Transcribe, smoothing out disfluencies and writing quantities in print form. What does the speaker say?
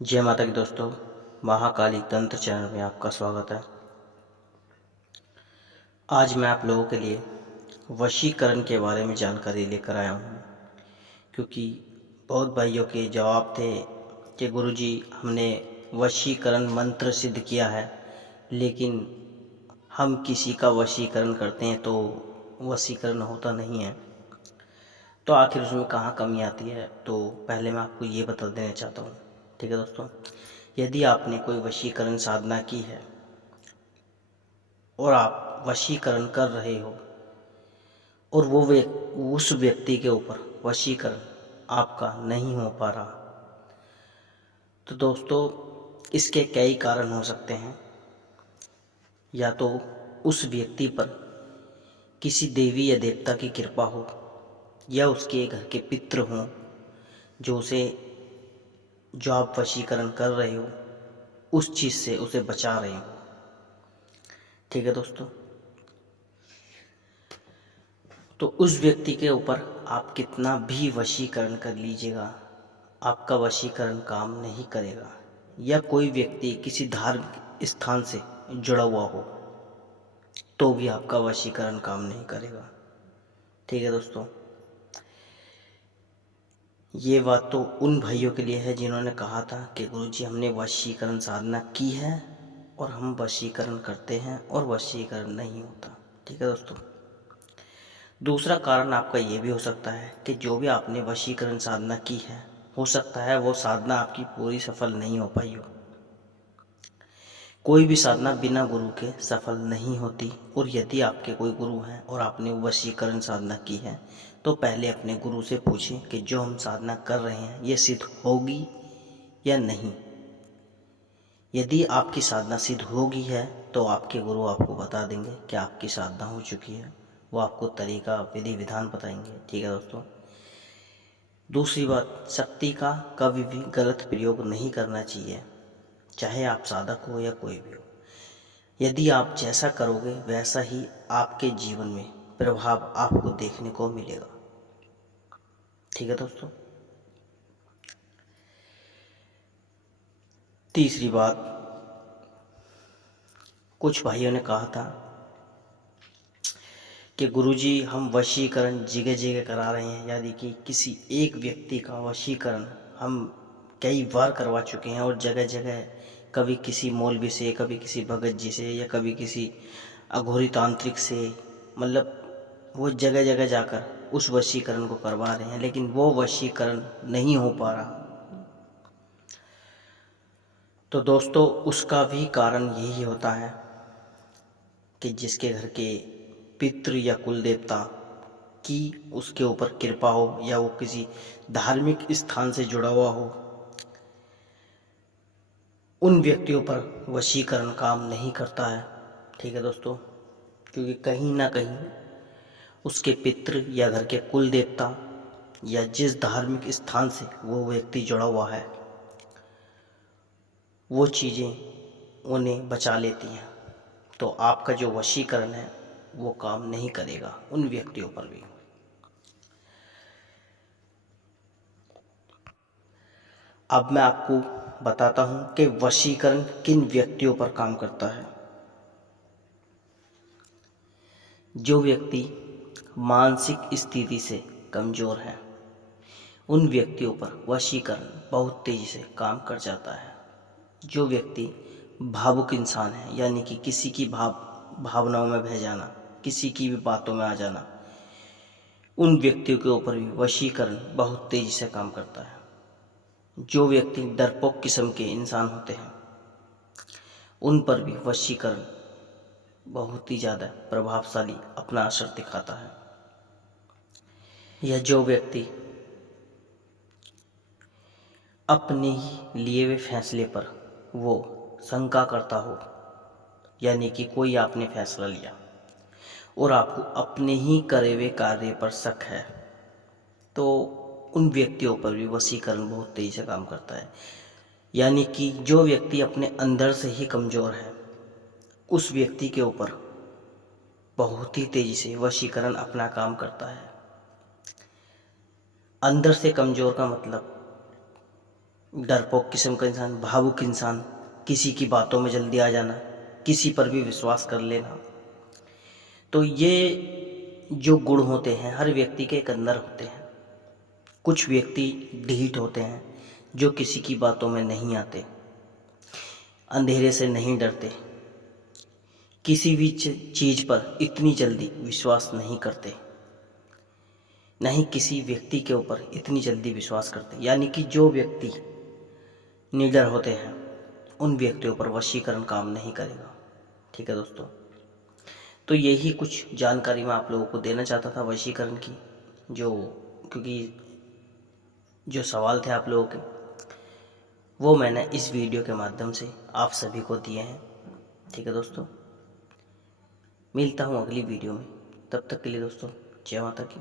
जय माता की दोस्तों, महाकाली तंत्र चैनल में आपका स्वागत है। आज मैं आप लोगों के लिए वशीकरण के बारे में जानकारी लेकर आया हूँ, क्योंकि बहुत भाइयों के जवाब थे कि गुरुजी हमने वशीकरण मंत्र सिद्ध किया है, लेकिन हम किसी का वशीकरण करते हैं तो वशीकरण होता नहीं है। तो आखिर उसमें कहाँ कमी आती है, तो पहले मैं आपको ये बता देना चाहता हूँ। ठीक है दोस्तों, यदि आपने कोई वशीकरण साधना की है और आप वशीकरण कर रहे हो और उस व्यक्ति के ऊपर वशीकरण आपका नहीं हो पा रहा, तो दोस्तों इसके कई कारण हो सकते हैं। या तो उस व्यक्ति पर किसी देवी या देवता की कृपा हो, या उसके घर के पितृ हों जो आप वशीकरण कर रहे हो उस चीज़ से उसे बचा रहे हो। ठीक है दोस्तों, तो उस व्यक्ति के ऊपर आप कितना भी वशीकरण कर लीजिएगा, आपका वशीकरण काम नहीं करेगा। या कोई व्यक्ति किसी धार्मिक स्थान से जुड़ा हुआ हो तो भी आपका वशीकरण काम नहीं करेगा। ठीक है दोस्तों, ये बात तो उन भाइयों के लिए है जिन्होंने कहा था कि गुरुजी हमने वशीकरण साधना की है और हम वशीकरण करते हैं और वशीकरण नहीं होता। ठीक है दोस्तों, दूसरा कारण आपका ये भी हो सकता है कि जो भी आपने वशीकरण साधना की है, हो सकता है वो साधना आपकी पूरी सफल नहीं हो पाई हो। कोई भी साधना बिना गुरु के सफल नहीं होती, और यदि आपके कोई गुरु हैं और आपने वशीकरण साधना की है तो पहले अपने गुरु से पूछें कि जो हम साधना कर रहे हैं ये सिद्ध होगी या नहीं। यदि आपकी साधना सिद्ध होगी है तो आपके गुरु आपको बता देंगे कि आपकी साधना हो चुकी है, वो आपको तरीका विधि विधान बताएंगे। ठीक है दोस्तों, दूसरी बात, शक्ति का कभी भी गलत प्रयोग नहीं करना चाहिए, चाहे आप साधक हो या कोई भी हो। यदि आप जैसा करोगे वैसा ही आपके जीवन में प्रभाव आपको देखने को मिलेगा। ठीक है दोस्तों, तीसरी बात, कुछ भाइयों ने कहा था कि गुरुजी हम वशीकरण जगह जगह करा रहे हैं, यानी कि किसी एक व्यक्ति का वशीकरण हम कई बार करवा चुके हैं और जगह जगह, कभी किसी मौलवी से, कभी किसी भगत जी से, या कभी किसी अघोरी तांत्रिक से, मतलब वो जगह जगह जाकर उस वशीकरण को करवा रहे हैं, लेकिन वो वशीकरण नहीं हो पा रहा। तो दोस्तों उसका भी कारण यही होता है कि जिसके घर के पितृ या कुल देवता की उसके ऊपर कृपा हो, या वो किसी धार्मिक स्थान से जुड़ा हुआ हो, उन व्यक्तियों पर वशीकरण काम नहीं करता है। ठीक है दोस्तों, क्योंकि कहीं ना कहीं उसके पितृ या घर के कुल देवता या जिस धार्मिक स्थान से वो व्यक्ति जुड़ा हुआ है, वो चीज़ें उन्हें बचा लेती हैं। तो आपका जो वशीकरण है वो काम नहीं करेगा उन व्यक्तियों पर भी। अब मैं आपको बताता हूं कि वशीकरण किन व्यक्तियों पर काम करता है। जो व्यक्ति मानसिक स्थिति से कमज़ोर है, उन व्यक्तियों पर वशीकरण बहुत तेज़ी से काम कर जाता है। जो व्यक्ति भावुक इंसान है, यानी कि किसी की भावनाओं में बह जाना, किसी की भी बातों में आ जाना, उन व्यक्तियों के ऊपर भी वशीकरण बहुत तेज़ी से काम करता है। जो व्यक्ति डरपोक किस्म के इंसान होते हैं, उन पर भी वशीकरण बहुत ही ज़्यादा प्रभावशाली अपना असर दिखाता है। या जो व्यक्ति अपने ही लिए हुए फैसले पर वो शंका करता हो, यानी कि कोई आपने फैसला लिया और आपको अपने ही करे हुए कार्य पर शक है, तो उन व्यक्तियों पर भी वशीकरण बहुत तेज़ी से काम करता है। यानी कि जो व्यक्ति अपने अंदर से ही कमज़ोर है, उस व्यक्ति के ऊपर बहुत ही तेज़ी से वशीकरण अपना काम करता है। अंदर से कमज़ोर का मतलब डरपोक किस्म का इंसान, भावुक इंसान, किसी की बातों में जल्दी आ जाना, किसी पर भी विश्वास कर लेना। तो ये जो गुण होते हैं हर व्यक्ति के एक अंदर होते हैं। कुछ व्यक्ति ढीठ होते हैं जो किसी की बातों में नहीं आते, अंधेरे से नहीं डरते, किसी भी चीज़ पर इतनी जल्दी विश्वास नहीं करते, न ही किसी व्यक्ति के ऊपर इतनी जल्दी विश्वास करते। यानी कि जो व्यक्ति निडर होते हैं उन व्यक्तियों पर वशीकरण काम नहीं करेगा। ठीक है दोस्तों, तो यही कुछ जानकारी मैं आप लोगों को देना चाहता था वशीकरण की, क्योंकि जो सवाल थे आप लोगों के वो मैंने इस वीडियो के माध्यम से आप सभी को दिए हैं। ठीक है दोस्तों, मिलता हूँ अगली वीडियो में। तब तक के लिए दोस्तों, जय माता की।